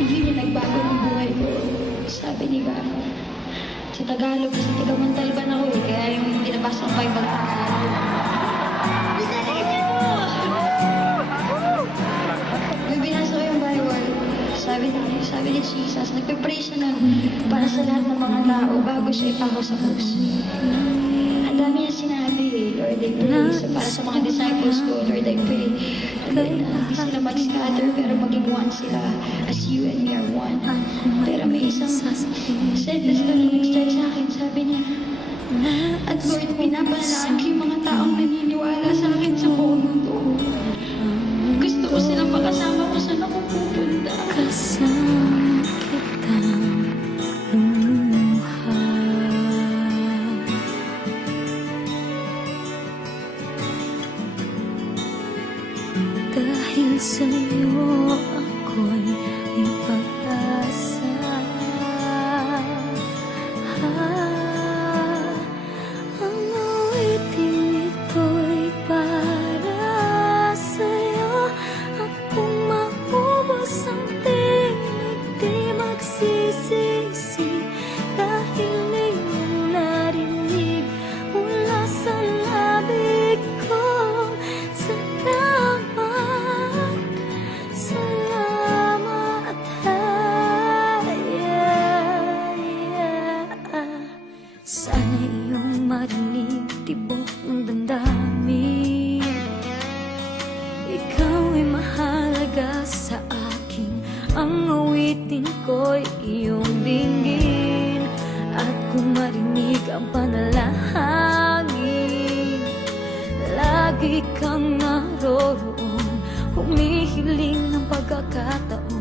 Hindi niya nagbago ng buhay ko. Sabi niya, sa Tagalog, kasi taga-Montalban ako eh, kaya yung binabasa ko ibang Tagalog. May binasa ko yung Bible. Sabi ni Jesus, nagpe-pray siya nun para sa lahat ng mga tao bago siya ipako sa krus. Ang dami niya sinabi eh, Lord, I pray. So, para sa mga disciples ko, Lord, I pray. And then, hindi sila mag-scatter, pero maging one sila as you and me are one. Pero may isang sentence ko na nag-start sa akin, sabi niya, at Lord, pinapanalangin ko yung mga taong naniniwala sa akin sa buong mundo. Gusto ko silang makasama kung saan ako pupunta. Kasama kitang lumuha. Dahil sa'yo ako'y may pag-asa. Ang awiting ito'y para sa'yo. Akong maubos ang tinig, di magsisisi. Dahil iyong narinig mula sa labig ko. Salamat, sana iyong marinig tibok ng damdamin. Ikaw ay mahalaga sa akin. Ang awitin ko'y iyong dinggin. At kung marinig ang panalangin, lagi kang naroroon. Humihiling ng pagkakataon